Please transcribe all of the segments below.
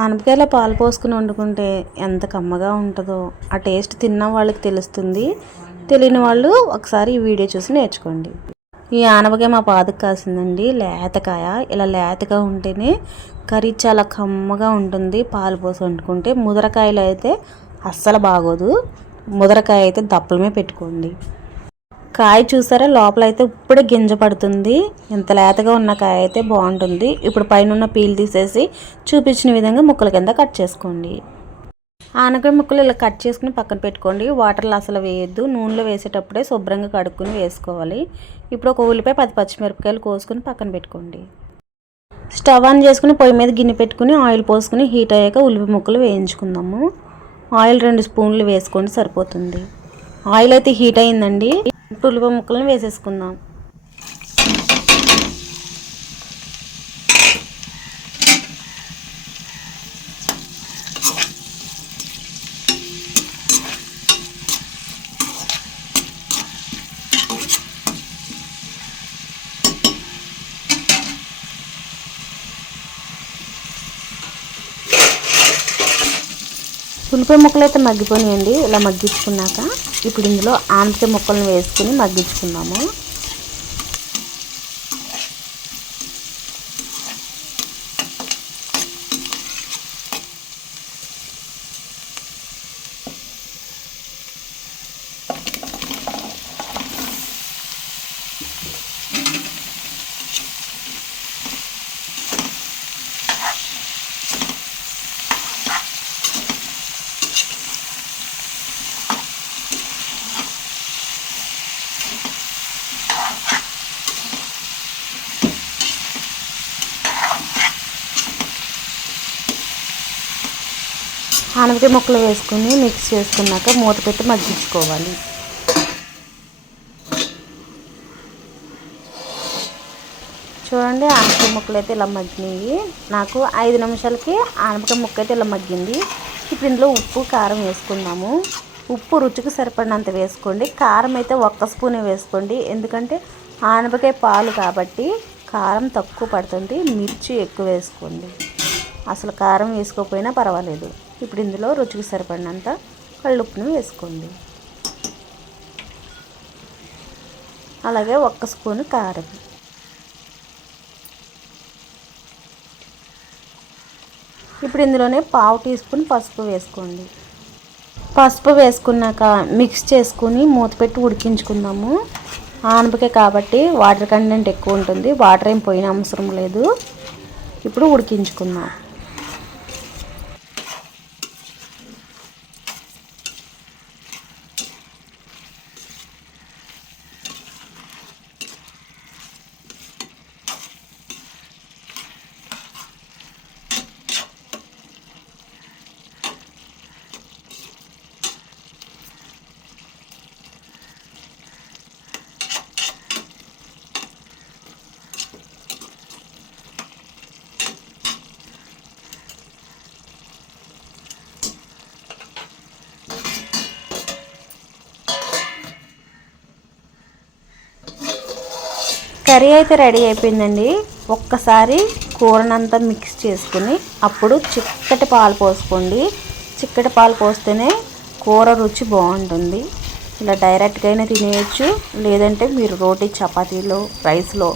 ఆనపకాయలో పాలు పోసుకుని వండుకుంటే ఎంత కమ్మగా ఉంటుందో ఆ టేస్ట్ తిన్న వాళ్ళకి తెలుస్తుంది. తెలియని వాళ్ళు ఒకసారి ఈ వీడియో చూసి నేర్చుకోండి. ఈ ఆనపకాయ మా పాదకు కాసిందండి, లేతకాయ. ఇలా లేతగా ఉంటేనే కర్రీ చాలా కమ్మగా ఉంటుంది పాలు పోసి వండుకుంటే. ముదరకాయలు అయితే అస్సలు బాగోదు. ముదరకాయ అయితే దప్పలమే పెట్టుకోండి. కాయ చూసారా, లోపల అయితే ఇప్పుడే గింజ పడుతుంది. ఎంత లేతగా ఉన్న కాయ అయితే బాగుంటుంది. ఇప్పుడు పైన ఉన్న పీల్ తీసేసి చూపించిన విధంగా ముక్కల కింద కట్ చేసుకోండి. ఆనకాయ ముక్కలు ఇలా కట్ చేసుకుని పక్కన పెట్టుకోండి. వాటర్లో అసలు వేయద్దు. నూనెలో వేసేటప్పుడే శుభ్రంగా కడుక్కుని వేసుకోవాలి. ఇప్పుడు ఒక ఉల్లిపాయ 10 పచ్చిమిరపకాయలు కోసుకుని పక్కన పెట్టుకోండి. స్టవ్ ఆన్ చేసుకుని పొయ్యి మీద గిన్నె పెట్టుకుని ఆయిల్ పోసుకుని హీట్ అయ్యాక ఉల్లిపాయ ముక్కలు వేయించుకుందాము. ఆయిల్ 2 స్పూన్లు వేసుకోండి, సరిపోతుంది. ఆయిల్ అయితే హీట్ అయిందండి. ఇప్పుడు ఉల్లిపాయ ముక్కలను వేసేసుకుందాం. ఉల్లిపాయ ముక్కలు అయితే మగ్గిపోయాయండి. ఇలా మగ్గించుకున్నాక ఇప్పుడు ఇందులో ఆనపకాయ ముక్కలను వేసుకుని మగ్గించుకుందాము. ఆనపకాయ ముక్కలు వేసుకుని మిక్స్ చేసుకున్నాక మూత పెట్టి మగ్గించుకోవాలి. చూడండి, ఆనపకాయ ముక్కలు అయితే ఇలా మగ్గినాయి. నాకు 5 నిమిషాలకి ఆనపకాయ ముక్క అయితే ఇలా మగ్గింది. ఇప్పుడు ఇందులో ఉప్పు కారం వేసుకుందాము. ఉప్పు రుచికి సరిపడినంత వేసుకోండి. కారం అయితే 1 స్పూనే వేసుకోండి, ఎందుకంటే ఆనపకాయ పాలు కాబట్టి కారం తక్కువ పడుతుంది. మిర్చి ఎక్కువ వేసుకోండి. అసలు కారం వేసుకోకపోయినా పర్వాలేదు. ఇప్పుడు ఇందులో రుచికి సరిపడినంత కళ్ళుప్పును వేసుకోండి. అలాగే 1 స్పూను కారం. ఇప్పుడు ఇందులోనే 1/2 టీ స్పూన్ పసుపు వేసుకోండి. పసుపు వేసుకున్నాక మిక్స్ చేసుకుని మూత పెట్టి ఉడికించుకుందాము. ఆనపకాయ కాబట్టి వాటర్ కంటెంట్ ఎక్కువ ఉంటుంది. వాటర్ ఏం పోయిన అవసరం లేదు. ఇప్పుడు ఉడికించుకుందాం. కర్రీ అయితే రెడీ అయిపోయిందండి. ఒక్కసారి కూరనంతా మిక్స్ చేసుకుని అప్పుడు చిక్కటి పాలు పోసుకోండి. చిక్కటి పాలు పోస్తేనే కూర రుచి బాగుంటుంది. ఇలా డైరెక్ట్గా అయినా తినేయచ్చు, లేదంటే మీరు రోటీ చపాతీలో రైస్లో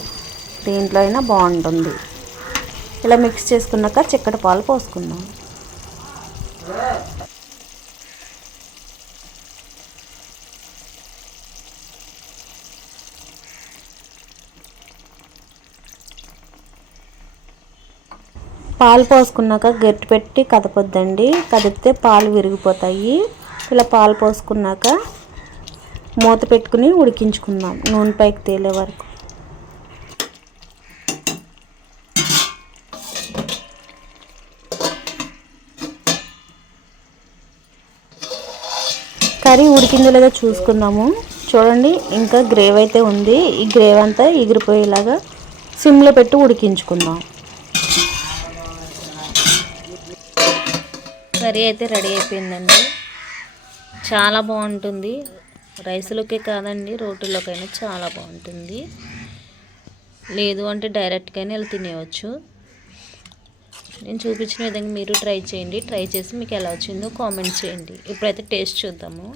దేంట్లో అయినా బాగుంటుంది. ఇలా మిక్స్ చేసుకున్నాక చిక్కటి పాలు పోసుకుందాం. పాలు పోసుకున్నాక గట్టి పెట్టి కదపొద్దండి, కదిపితే పాలు విరిగిపోతాయి. ఇలా పాలు పోసుకున్నాక మూత పెట్టుకుని ఉడికించుకుందాం నూనె పైకి తేలే వరకు. కర్రీ ఉడికిందో లేదో చూసుకుందాము. చూడండి, ఇంకా గ్రేవీ అయితే ఉంది. ఈ గ్రేవీ అంతా ఎగిరిపోయేలాగా సిమ్లో పెట్టి ఉడికించుకుందాం. కర్రీ అయితే రెడీ అయిపోయిందండి. చాలా బాగుంటుంది. రైస్లోకే కాదండి, రోటీలోకైనా చాలా బాగుంటుంది. లేదు అంటే డైరెక్ట్గానే ఇలా తినేయవచ్చు. నేను చూపించిన విధంగా మీరు ట్రై చేయండి. ట్రై చేసి మీకు ఎలా వచ్చిందో కామెంట్ చేయండి. ఇప్పుడైతే టేస్ట్ చూద్దాము.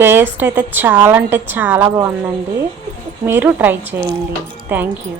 టేస్ట్ అయితే చాలా అంటే చాలా బాగుందండి. మీరు ట్రై చేయండి. Thank you.